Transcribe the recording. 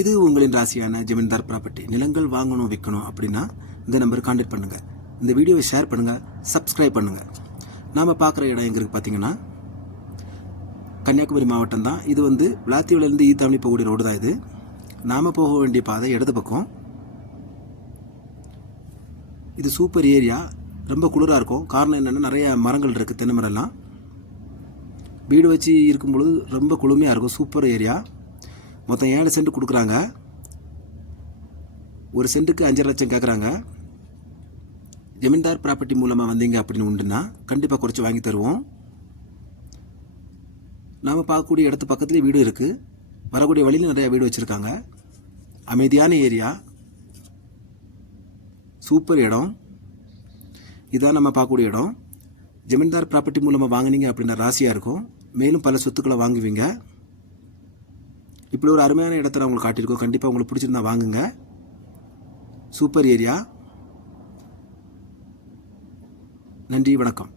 இது உங்களின் ராசியான ஜமீன்தார் ப்ராப்பர்ட்டி. நிலங்கள் வாங்கணும் விற்கணும் அப்படின்னா இந்த நம்பருக்கு கான்டாக்ட் பண்ணுங்கள். இந்த வீடியோவை ஷேர் பண்ணுங்கள், சப்ஸ்கிரைப் பண்ணுங்கள். நாம் பார்க்குற இடம் எங்கே இருக்குது பார்த்தீங்கன்னா கன்னியாகுமரி மாவட்டம் தான். இது விளாத்திவிலேருந்து ஈத்தாமணி போகக்கூடிய ரோடு தான். இது நாம் போக வேண்டிய பாதை இடது பக்கம். இது சூப்பர் ஏரியா, ரொம்ப குளிராக இருக்கும். காரணம் என்னென்னா நிறைய மரங்கள் இருக்குது, தென்னை மரம்லாம். வீடு வச்சு இருக்கும்பொழுது ரொம்ப குளுமையாக இருக்கும். Super area. மொத்தம் 7 சென்ட் கொடுக்குறாங்க. ஒரு சென்ட்டுக்கு 5 லட்சம் கேட்குறாங்க. ஜமீன்தார் ப்ராப்பர்ட்டி மூலமாக வந்தீங்க அப்படின்னு உண்டுன்னா கண்டிப்பாக குறைச்சி வாங்கி தருவோம். நாம் பார்க்கக்கூடிய இடத்து பக்கத்துலேயே வீடு இருக்குது. வரக்கூடிய வழியில் நிறையா வீடு வச்சுருக்காங்க. அமைதியான ஏரியா, சூப்பர் இடம். இதான் நம்ம பார்க்கக்கூடிய இடம். ஜமீன்தார் ப்ராப்பர்ட்டி மூலமாக வாங்கினீங்க அப்படின்னா ராசியாக இருக்கும். மேலும் பல சொத்துக்களை வாங்குவீங்க. இப்படி ஒரு அருமையான இடத்த நான் உங்களுக்கு காட்டியிருக்கோம். கண்டிப்பாக உங்களுக்கு பிடிச்சிருந்தா வாங்குங்க. Super area. நன்றி, வணக்கம்.